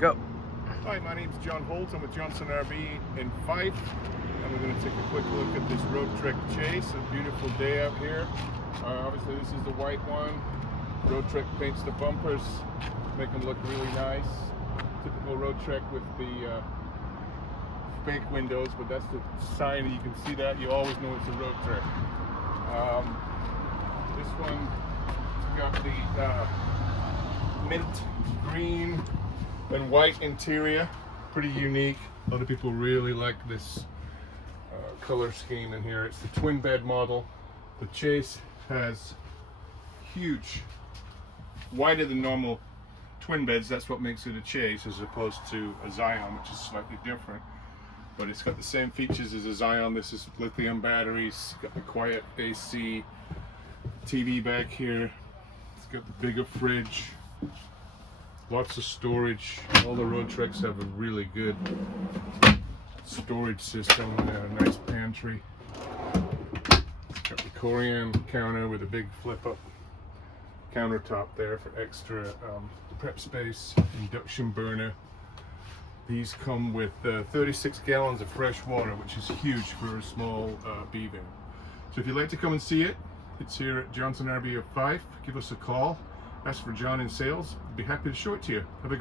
Go. Hi, my name's John Holt. I'm with Johnson RV in Fife, and we're going to take a quick look at this Roadtrek Chase. A beautiful day out here. Obviously, this is the white one. Roadtrek paints the bumpers, make them look really nice. Typical Roadtrek with the fake windows, but that's the sign. You can see that. You always know it's a Roadtrek. This one's got the mint green and white interior, pretty unique. A lot of people really like this color scheme in here. It's the twin bed model. The Chase has huge, wider than normal twin beds. That's what makes it a Chase as opposed to a Zion, which is slightly different. But it's got the same features as a Zion. This is lithium batteries, got the quiet AC, TV back here. It's got the bigger fridge. Lots of storage. All the Roadtreks have a really good storage system and a nice pantry. Got the Corian counter with a big flip-up countertop there for extra prep space. Induction burner. These come with 36 gallons of fresh water, which is huge for a small B van. So if you'd like to come and see it, it's here at Johnson RV of Fife. Give us a call. Ask for John in sales. I'd be happy to show it to you. Have a great